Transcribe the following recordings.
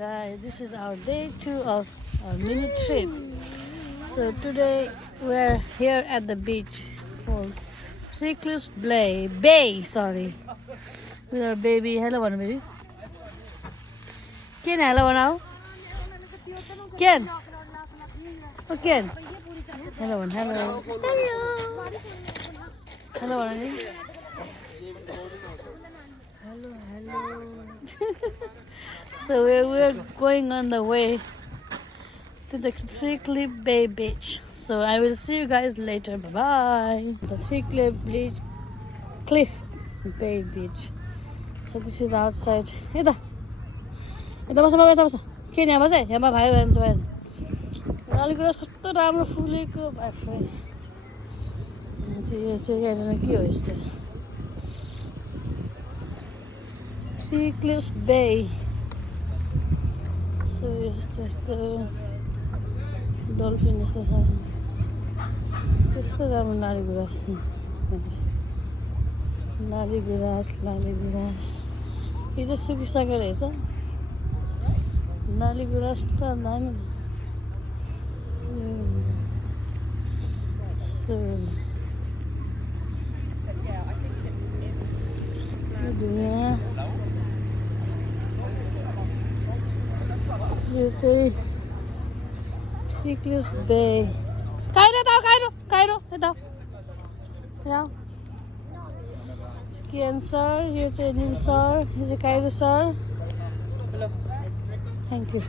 guys, this is our day 2 of our mini trip. So today we're here at the beach called Three Cliffs Bay, sorry, with our baby. Hello, one baby. Ken, hello now. Ken. Oh, Ken. Hello, one. Hello. Hello, one. Hello. So we're going on the way to the Three Cliff Bay beach. So I will see you guys later. Bye bye. The Three Cliff Bay beach. So this is the outside. Ita basa. के यहाँ बस यहाँ भाइ जान्छ भाइ अलिकति कस्तो राम्रो फुलेको बाफ्रे यो चाहिँ हेरेन के हो यस्तो Three Cliffs Bay. So यस्तो डल्फिन जस्तो छ त्यस्तो राम्रो लाली गुराँस यो चाहिँ सुकिसकेको रहेछ लाली गुराँस त दामी दुनियाँ यो चाहिँ Three Cliffs Bay. Cairo, यता Kian sir, यो चाहिँ Nil sir, यो चाहिँ Cairo sir. Hello. Thank you.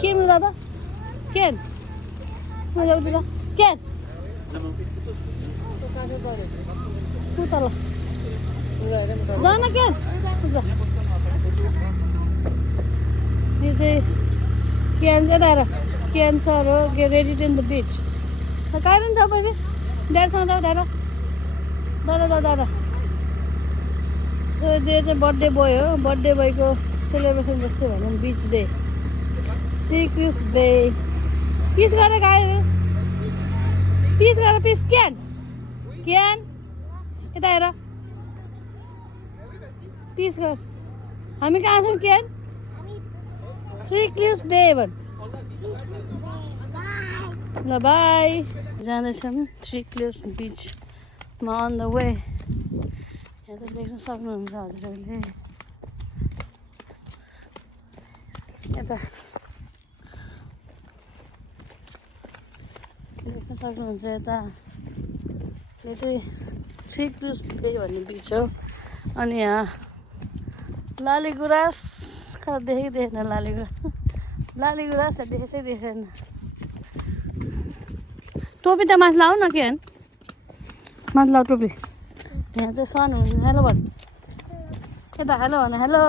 Kian mau जाँदा? Kian. Mau जाँदा? Kian. Putar lah. Jangan Kian. This is Kian sir, get ready to in the beach. Kairon जाऊ baby. Dada. So there's a birthday boy ko celebration जस्तै भनौँ beach day. Three Cliffs Bay. Peace गर गाई. Peace Kian. यता हेर. Peace गर. हामी कहाँ छौँ Kian? Three Cliffs Bay भन्. ल बाई. जाँदैछौँ Three Cliffs Beach मा on the way. यहाँ त देख्न सक्नुहुन्छ हजुरहरूले यता देख्न सक्नुहुन्छ यता यो चाहिँ Three Cliffs Bay भन्ने बिच हो अनि यहाँ लाली गुराँस कहाँ देखेन लाली गुराँस देखेन टोपी त माथि लाऊ न के माथि लाऊ टोपी यहाँ चाहिँ सन हुनु हेलो भन् यता हेलो भन hello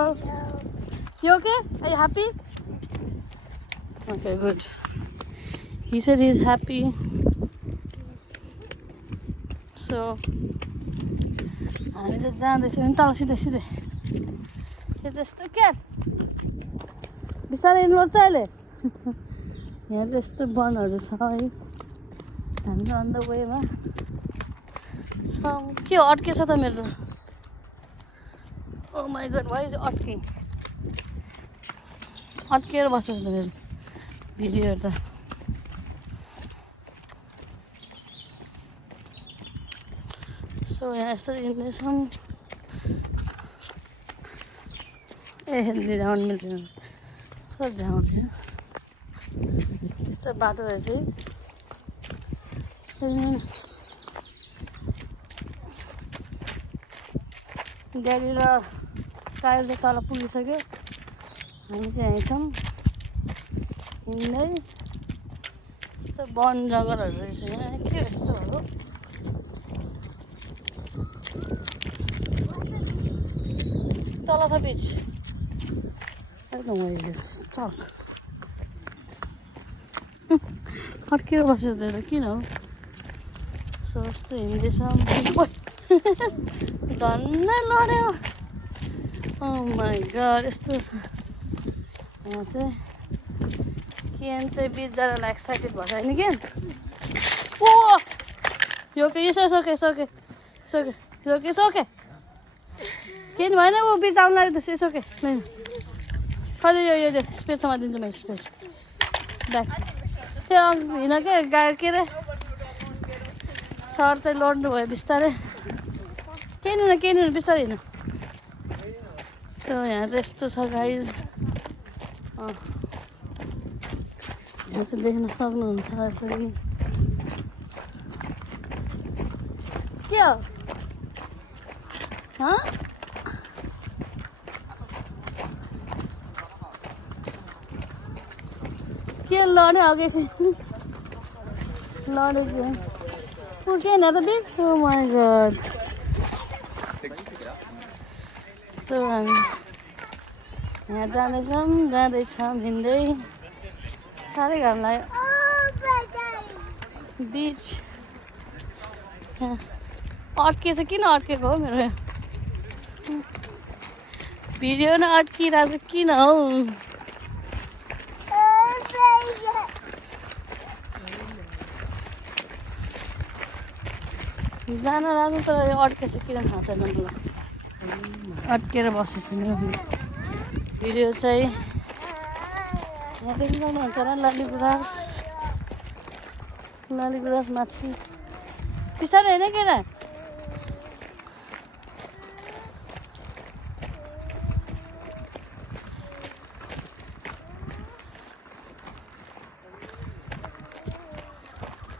You okay? Are you happy? Okay, good. He said he's happy. So हामी चाहिँ जाँदैछौँ नि तल सिधै यो त्यस्तो क्या बिस्तारै लोड्छ अहिले यहाँ त्यस्तो वनहरू छ है हामी अन द वेमा के अड्केछ त मेरो ओ माई गड वाइ इज अड्केर बसेछ त मेरो भिडियोहरू त सो यहाँ यसरी हिँड्दैछौँ ध्यान मिल्दैन ध्यान यस्तो बाटो रहेछ गाडी र टायर चाहिँ तल पुगिसक्यो हामी चाहिँ यहीँ छौँ हिँड्दै यस्तो वन जङ्गलहरू रहेछ यहाँ के यस्तोहरू तल छ बिच अड्केर बसेर त किन हो सो यस्तो हिँड्दैछौँ धन्नै लड्यो ओ माई गड यस्तो छ यहाँ चाहिँ किन चाहिँ बिचजरालाई एक्साइटेड भएको होइन किन ओ यो के यसो सोके केही नि भएन ऊ बिच आउनु लाग्यो त यसो के कहिले यो स्पेयरसम्म दिन्छु म स्पेयर ब्याग त्यो हिँड के गाडी के अरे सर चाहिँ लड्नु भयो बिस्तारै केही नि बिस्तारै हिँड्नु सो यहाँ चाहिँ यस्तो छ गाइज यहाँ चाहिँ देख्न सक्नुहुन्छ यसरी के हो के लड्यो अघि लडेको ऊ के न त बिच ओ माई गड सो हामी यहाँ जाँदैछौँ हिँड्दै साह्रै घाम लाग्यो बिच अड्किएछ किन अड्केको हो मेरो भिडियो न अड्किरहेको छ किन हौ जान लाग्नु तर यो अड्केछ किन थाहा छैन मलाई अड्केर बसेछ मेरो भिडियो चाहिँ यहाँ देख्नु सक्नुहुन्छ होला लालीगुराँस माथि बिस्तारै होइन के र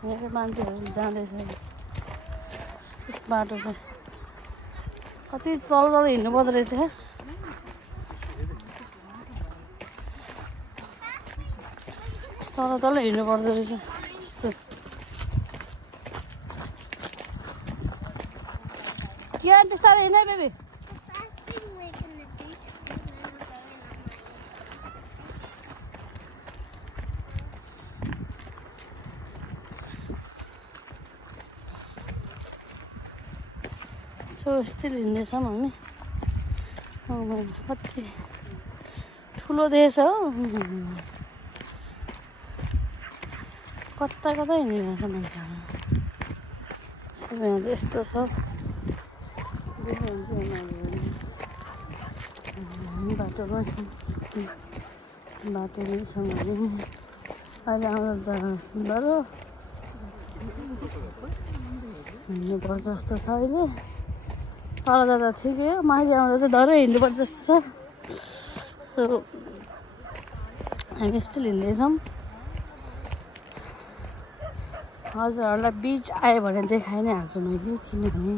यहाँ चाहिँ मान्छेहरू जाँदैछ बाटो चाहिँ कति तल हिँड्नु पर्दो रहेछ तल हिँड्नु पर्दो रहेछ यस्तो के बिस्तारै हिँड बेबी स्टिल हिँड्दैछौँ हामी कति ठुलो देश हो कता हिँडिरहेछ मान्छेहरू सबै यहाँ चाहिँ यस्तो छ बाटोमा छौँ बाटोमै छौँ हामी अहिले आउँदा डरो हिँड्नुपर्छ जस्तो छ अहिले तल जाँदा ठिकै हो माथि आउँदा चाहिँ डरै हिँड्नुपर्छ जस्तो छ सो हामी स्टिल हिँड्दैछौँ हजुरहरूलाई बिच आयो भने देखाइ नै हाल्छु मैले किनभने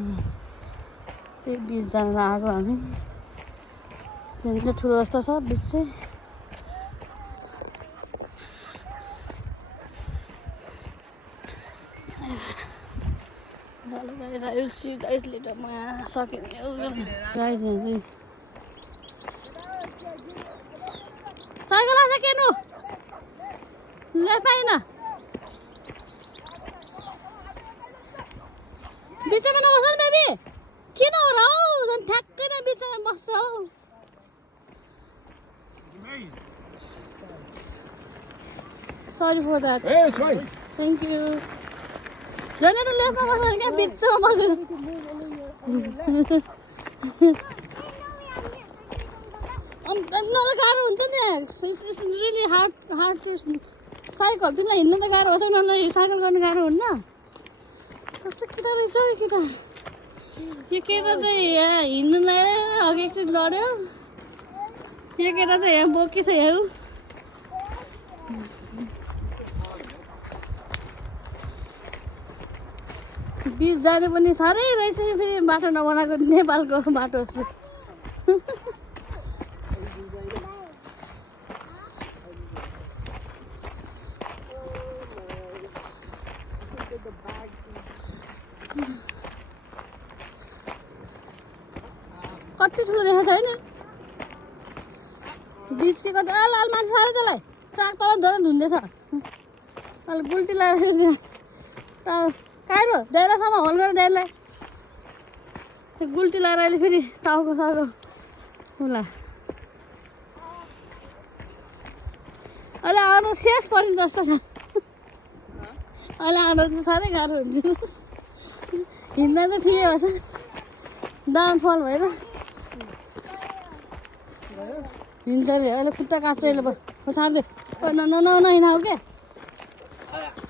त्यही बिच जान आएको हामी त्यहाँदेखि चाहिँ ठुलो जस्तो छ बिच चाहिँ गाइस लिटर म सकेँ गाइस चाहिँ साइकल आछ केनु ले पाइन बिचमा नबस बेबी किन हो र हौ झन् ठ्याक्कै त बिचमा बस्छ हौ sorry for that thank you जने त लेफ्टमा बस्छ क्या बिचमा बस्छ गाह्रो हुन्छ नि रियली हार्ड टु साइकल तिमीलाई हिँड्न त गाह्रो हुन्छ उनीहरूलाई साइकल गर्नु गाह्रो हुन्न कस्तो केटा रहेछ केटा यो केटा चाहिँ यहाँ हिँड्नु लाग्यो अघि एकचोटि लड्यो यो केटा चाहिँ यहाँ बोकिछ यहाँ बिच जाने पनि साह्रै रहेछ फेरि बाटो नबनाएको नेपालको बाटो जस्तो कति ठुलो देखाएको छ होइन बिचकै कति लाल मान्छे साह्रै त्यसलाई चाक तल धरेर धुँदैछ अहिले गुल्टी लगाएर काइरो ड्याइलासम्म होल गरेर ड्याइलाई त्यो गुल्टी लगाएर अहिले फेरि टाउको साउको होला अहिले आउनु शेष परिन्छ जस्तो छ अहिले आउनु चाहिँ साह्रै गाह्रो हुन्छ हिँड्दा चाहिँ ठिकै भएछ डाउनफल भएर हिँड्छ अरे अहिले खुट्टा काट्छ अहिले पछाडि नहिँडाउ के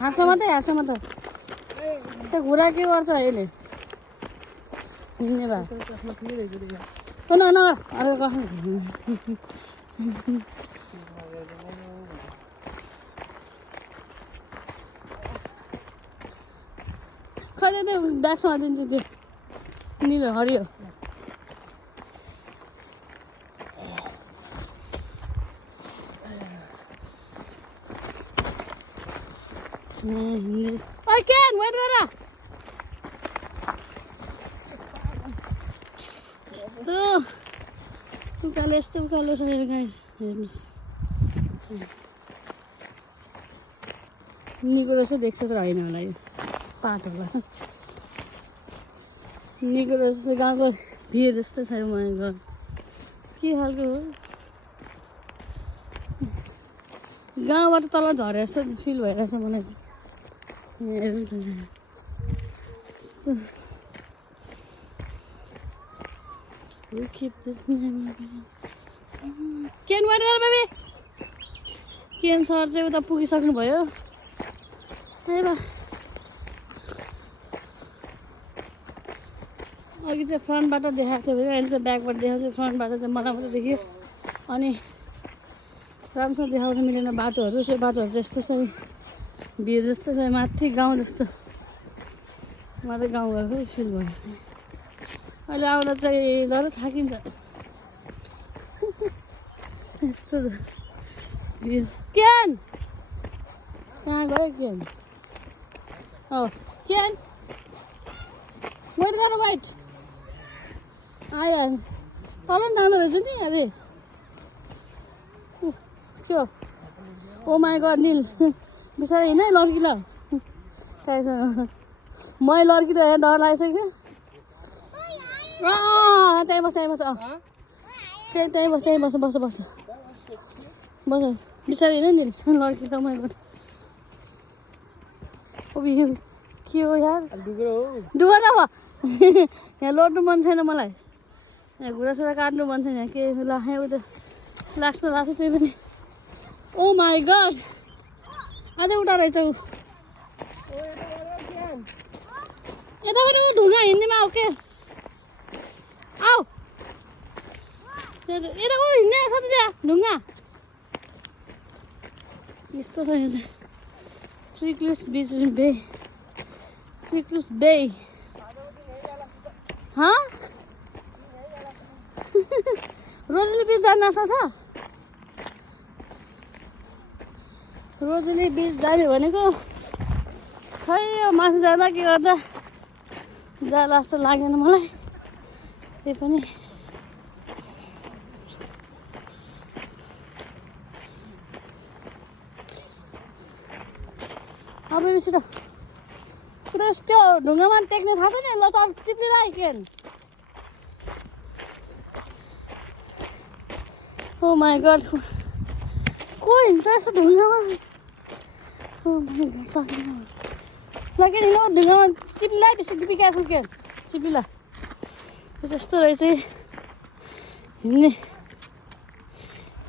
हाँस्छ मात्रै त्यो घुँडा के गर्छ अहिले हिँड्ने भए खै त्यो ब्यागसँग दिन्छु त्यो निलो हरियो ओइ केन वेट गर यस्तो उकालो छ मेरो गाइस हेर्नुहोस् निको रहेछ देख्छ तर होइन होला यो पाठ होला निको रहेछ गाउँको भिड जस्तो छ मलाई घर के खालको हो गाउँबाट तल झरे जस्तो फिल भइरहेछ मलाई हेर्नु त केन वेट गर बेबी केन सर चाहिँ उता पुगिसक्नु भयो ए बा अघि चाहिँ फ्रन्टबाट देखाएको थियो भने अहिले चाहिँ ब्याकबाट देखाएको फ्रन्टबाट चाहिँ मलाई मात्रै देखियो अनि राम्रोसँग देखाउन मिलेन बाटोहरू चाहिँ बाटोहरू चाहिँ यस्तो छ भिड जस्तो छ माथि गाउँ जस्तो मात्रै गाउँ गएको जस्तो फिल भयो अहिले आउँदा चाहिँ डर थाकिन्छ यस्तो भिड क्यान कहाँ गयो क्यान क्यान वेट गर्नु वाइट आयो तल पनि जाँदो रहेछ नि अरे के हो ओ माई गड निल बिस्तारै हिँड है लड्की ल मै लड्की त डर लागिसक्यो त्यहीँ बस त्यहीँ बस त्यहीँ बस बिस्तारै हिँड नि लड्की त मै गड के हो यार डुबो त भयो यहाँ लड्नु मन छैन मलाई यहाँ घुँडासुरा काट्नु मन छैन के ल यहाँ उता लाग्छ लाग्छ त्यही पनि ओ माई गड अझै उता रहेछ ऊ यताबाट ऊ ढुङ्गा हिँड्नेमा आऊ के आऊ यता ऊ हिँड्ने छ त त्यहाँ ढुङ्गा यस्तो छ यो चाहिँ ट्रिक्लुस बिच बे ट्रिक्लुस बे रोजली बिच जाने आशा छ रोजली बिच जाने भनेको खै माथि जाँदा के गर्दा जाला जस्तो लागेन मलाई त्यही पनि अब छिटो उता त्यो ढुङ्गामा टेक्ने थाहा छ नि ल चल चिप्लिरहेको केन ओ माई गड को हिँड्छ यस्तो ढुङ्गामा ओ माई गड सकिन ल के हिँड्नु ढुङ्गामा चिप्लिला बेसी बिकाएको के चिप्लिला त्यस्तो रहेछ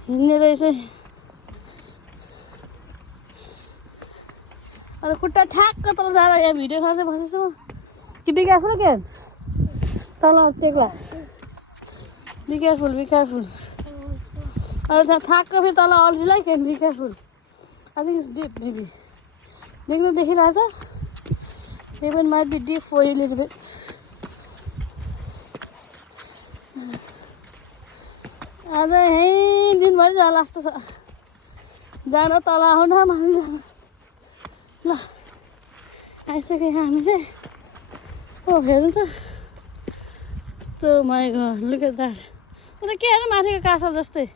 हिँड्ने रहेछ अब खुट्टा ठ्याक्क तल जाँदा यहाँ भिडियो खाँदै बसेछु म कि बिकेयरफुल के तल टेक्ला बिकेयरफुल अब त्यहाँ ठ्याक्क फेरि तल अल्झिलाई के be careful I think it's deep maybe देख्नु देखिरहेछ even might be deep for you little bit आज यहीँ दिनभरि जाला जस्तो छ जान तल आउन माथि जान ल आइसक्यो हामी चाहिँ ओ हेर्नु त कस्तो माई लुक एट द्याट उता के हेर्नु माथिको कासल जस्तै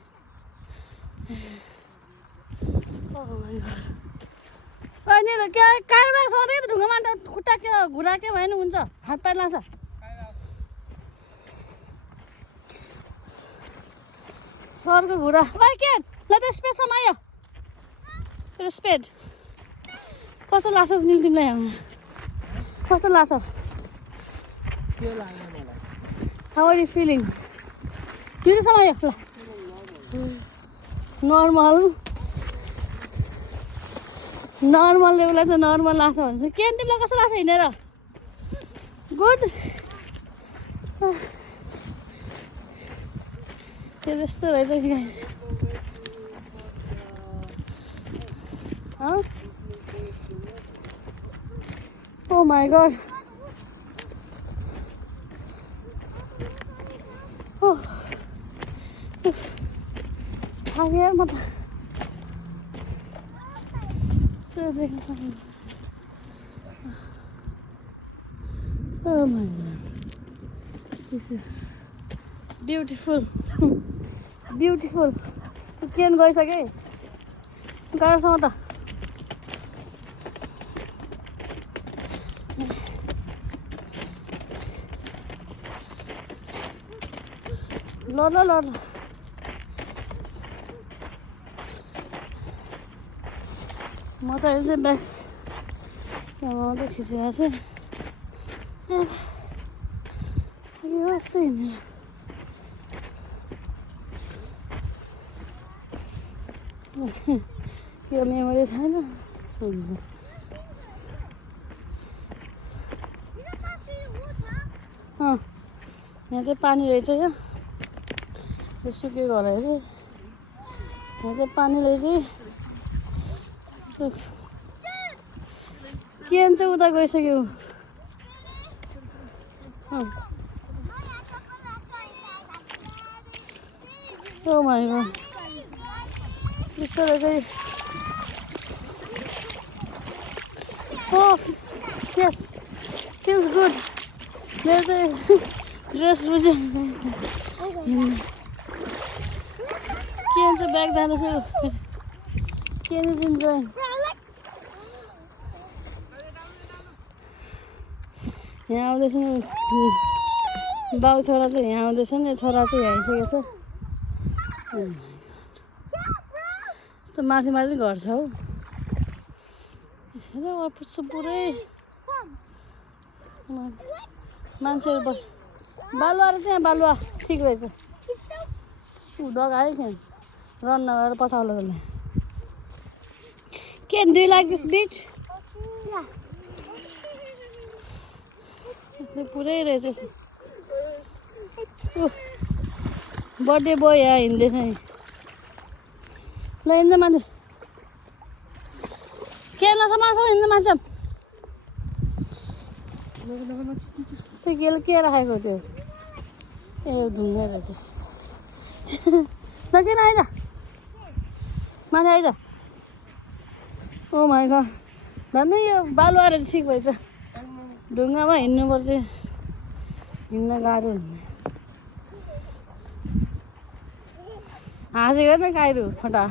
अनि के कारोबार सधैँ त ढुङ्गामा खुट्टा के घुँडा के भएन हुन्छ हात पाइ लाग्छ सरको घुँडा ओइ के ल त स्पेड समायो स्पेड कस्तो लाग्छ निल तिमीलाई कस्तो लाग्छ हाउ आर यु फिलिङ दिदी समायो ल नर्मल लेभललाई त नर्मल लाग्छ भन्छ के तिमीलाई कस्तो लाग्छ हिँडेर गुड त्यो जस्तो रहेछ कि Oh my god. Oh. Thang यार मत. Oh my god. This is beautiful. Beautiful. Kian गइसके? गाह्रोसँग त ल म चाहिँ अहिले चाहिँ ब्याग त्यहाँ मात्रै खिचिरहेको छु कस्तो हिँड्ने के मेमोरी छैन हुन्छ यहाँ चाहिँ पानी रहेछ यहाँ सुकेको रहेछ यहाँ चाहिँ पानीले चाहिँ के भन्छ उता गइसक्यो ओ माइ गॉड त्यस्तो रहेछ Oh, yes, feels good. There's a dress buझ्यो के भन्छ ब्याग जाँदैछु के इन्जोय यहाँ आउँदैछ नि बाउ छोरा चाहिँ यहाँ आउँदैछ नि छोरा चाहिँ यहाँ आइसकेको छ यस्तो माथि माथि घर छ हौ हेर अफिस पुरै मान्छेहरू बस बालुवा र त्यहाँ बालुवा ठिक रहेछ दग आयो क्या रन नगरेर पछाउला त्यसलाई के डु यु लाइक दिस बिच पुरै रहेछ बर्थडे बोय यहाँ हिँड्दैछ नि ल हिँड्छ माथि के नसमासो हिँड्छ मान्छे त्यो केले के राखेको त्यो ए ढुङ्गा रहेछ ल किन आइज माथि आइज ओ माइ गॉड झन् यो बालुवा रहेछ ठिक भएछ ढुङ्गामा हिँड्नु पर्थ्यो हिँड्न गाह्रो हुने हाँसेको न गाईहरू फटा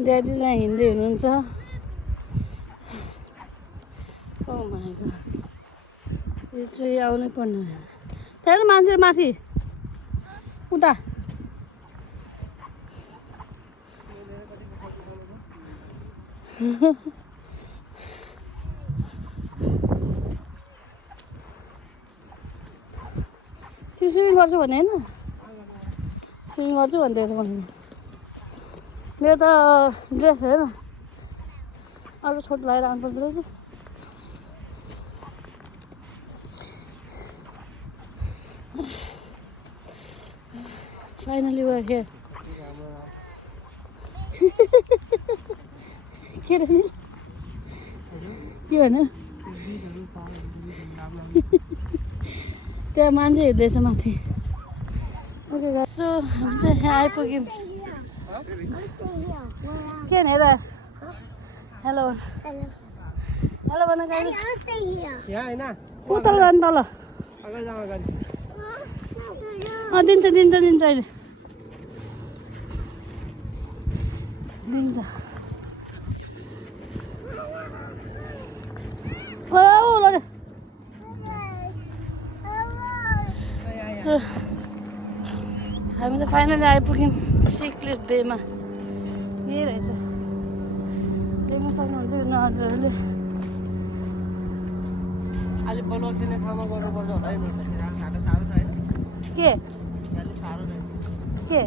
ड्याडी चाहिँ हिँड्दै हुनुहुन्छ ओ माइ गॉड यो चाहिँ आउनै पर्ने त्यहाँ मान्छे माथि उता त्यो स्विमिङ गर्छु भने होइन स्विमिङ गर्छु भन्दै थियो मैले मेरो त ड्रेस हेर अरू छोटो लगाएर आउनुपर्छ रहेछ फाइनली वर हियर के रे के भन्यो त्यहाँ मान्छे हिँड्दैछ माथि ओके सो हामी चाहिँ यहाँ आइपुग्यौँ के हेर हेलो हेलो भन गाडी उतल जानु तल दिन्छ दिन्छ दिन्छ अहिले दिन्छ ओ ल हामी त फाइनली आइपुग्यौँ सिक्लेट बेमा यही रहेछ देख्न सक्नुहुन्छ हजुरहरूले के के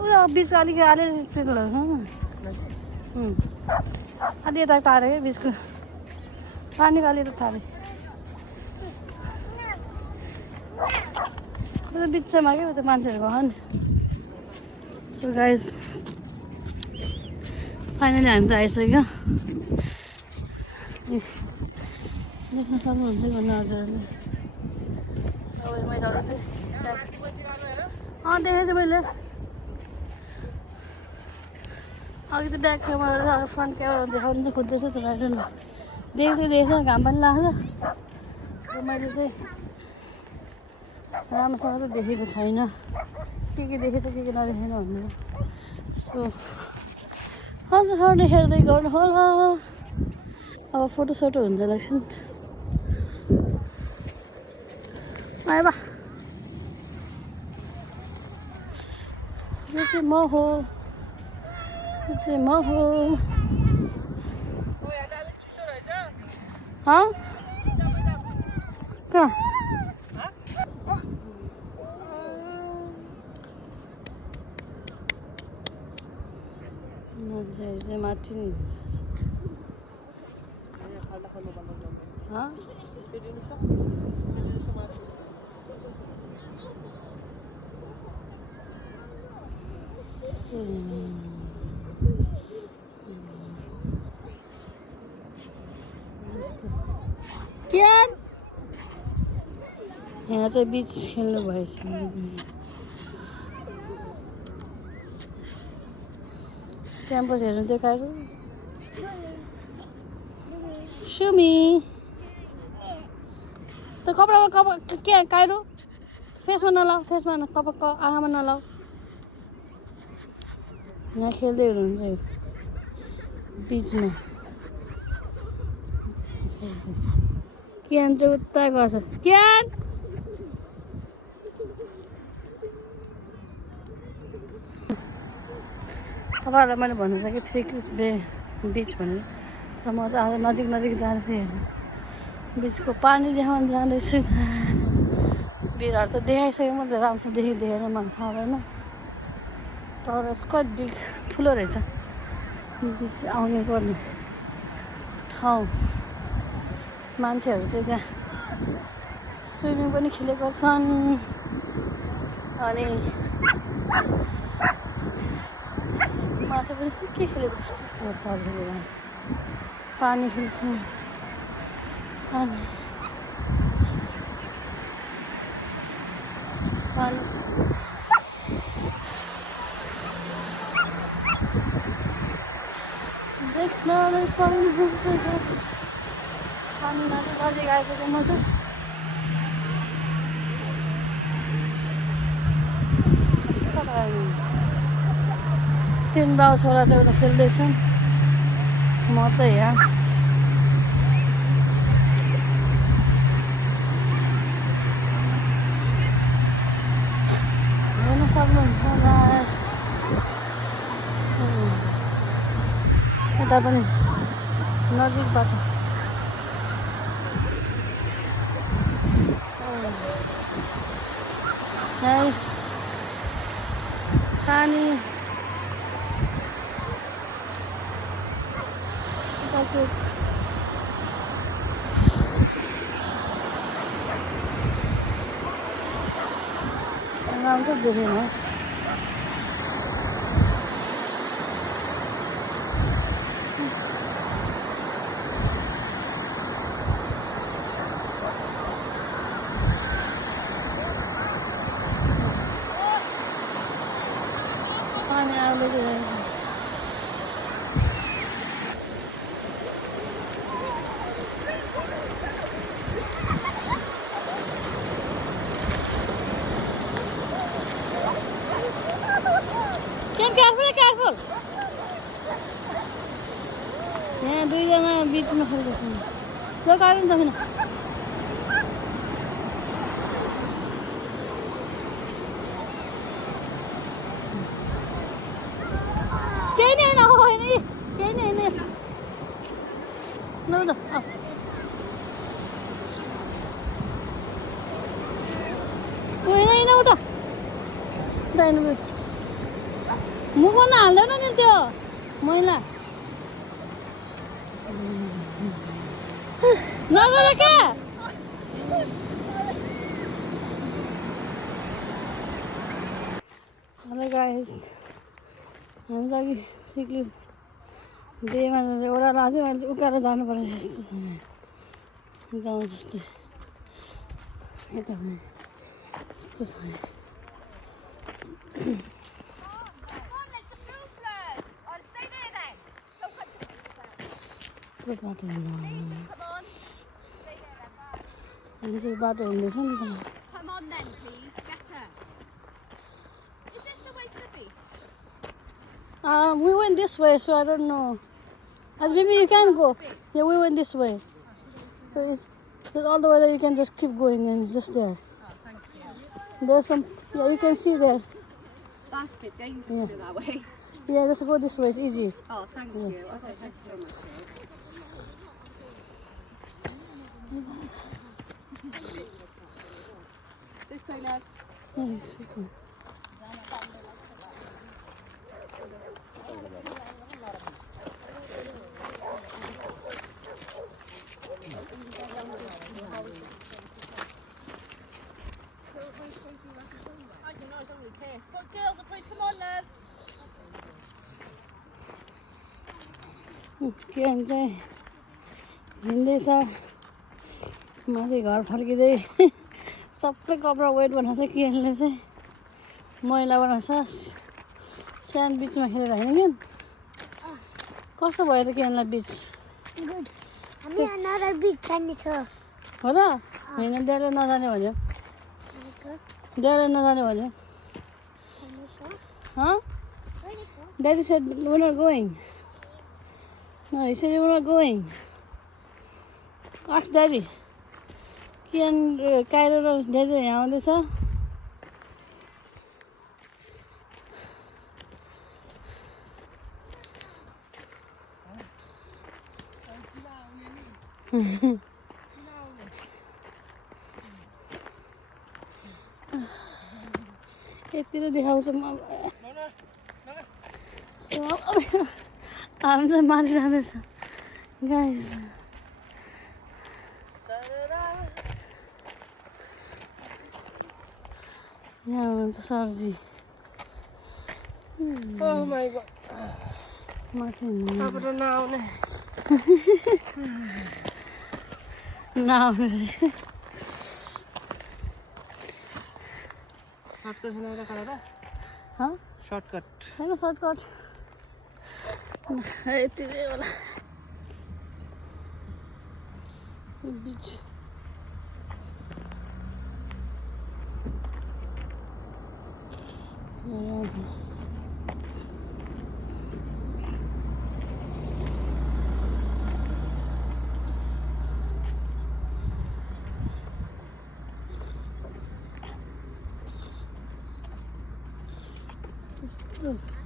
उयो बिच अलिक अलिअलि अलि यता तारे क्या बिचको पानीको अलि त तारे बिचमा क्या त्यो मान्छेहरू भयो नि सो गाइज फाइनली हामी त आइसक्यो देख्न सक्नुहुन्छ भन्नु हजुरहरूले सबै मैले देखेको थिएँ मैले अघि त ब्याक क्यामेरा फ्रन्ट क्यामेरा देखाउनु चाहिँ खोज्दैछ तर होइन देखेको घाम पनि लाग्छ र मैले चाहिँ राम्रोसँग चाहिँ देखेको छैन के देखेछ के नदेखेन भनेर सो हजुरहरूले हेर्दै गर्नुहोला अब फोटोसोटो हुन्छ लाग्छ नि आयो बा यो चाहिँ म हो कहाँ मान्छेहरू चाहिँ माथि नि यहाँ चाहिँ बिच खेल्नु भएछ क्याम्पस हेर्नु देखाएर सुमी त कपडामा के काइरो फेसमा नलाऊ फेसमा आँखामा नलाऊ यहाँ खेल्दै हुनुहुन्छ बिचमा कियान चाहिँ उता गएछ कियान तपाईँहरूलाई मैले भन्नु सकेँ थ्री क्लिफ्स बे बिच भनेर र म चाहिँ आज नजिक जाँदैछु हेर्नु बिचको पानी देखाउन जाँदैछु भिरहरू त देखाइसकेँ म त राम्रोसँग देखेन मलाई थाहा भएन तर स्क्वाड बिग ठुलो रहेछ बिच आउनु पर्ने ठाउँ मान्छेहरू चाहिँ त्यहाँ स्विमिङ पनि खेलेको छन् अनि माथि पनि के खेलेको जस्तो गर्छ पानी खेल्छ अनि पानी देख्न सक्नुहुन्छ पानीमा चाहिँ नजिक आइपुग्यो म चाहिँ तीन बाउ छोरा चाहिँ उता खेल्दैछन् म चाहिँ यहाँ हेर्न सक्नुहुन्छ होला यता पनि नजिकबाट यहाँ पानी नाम तो देखेन पानी आउँदैछ careful. यहाँ दुईजना बिचमा खेल्दैछन् जो कारण त होइन केही नै होइन केही नै होइन लौ त छैन मुखमा हाल्दैन नि त्यो मैला नगर क्या हेलो गाइस हामी त अघि सिक्ली डेमा एउटा राति मैले उकाएर जानुपर्छ जस्तो छ गाउँ जस्तै यता पनि यस्तो छ यस्तो बाटो हिँड्नु हामी बाटो हिँड्दैछ नि त Come on then, please. Get her. Is this the way to the beach? We went this way, so I don't know. Maybe you can go. Yeah, we went this way. So it's all the way that you can just keep going and it's just there. Oh, thank you. There's some, yeah, you can see there. That's a bit dangerous to go that way. Yeah, just go this way, it's easy. Oh, thank you. Okay, thanks so much. This way, love. Yeah, super. But girls, please come on, love. के भन्छ हिँड्दैछ माथि घर फर्किँदै सबै कपडा weight बनाउँछ किरणले चाहिँ मैला बनाउँछ सानो बिचमा खेलेर होइन कि कस्तो भयो त किरणलाई बिच हामी another big जाने छ हो र होइन ड्याडले नजाने भन्यो ड्याडले नजाने भन्यो Daddy said we're not going. No, he said we're not going. Ask Daddy. Kiran, Cairo र Daddy यहाँ आउँदैछ यतिर देखाउँछ म हामी चाहिँ माथि जाँदैछ गाइस यहाँ हुन्छ सरजी Oh my god. माथि हिँड्नु अब त नआउने नआउने शॉर्टकट है ना करा हाँ शॉर्टकट होइन सर्टकट यतिकै होला बिच Good.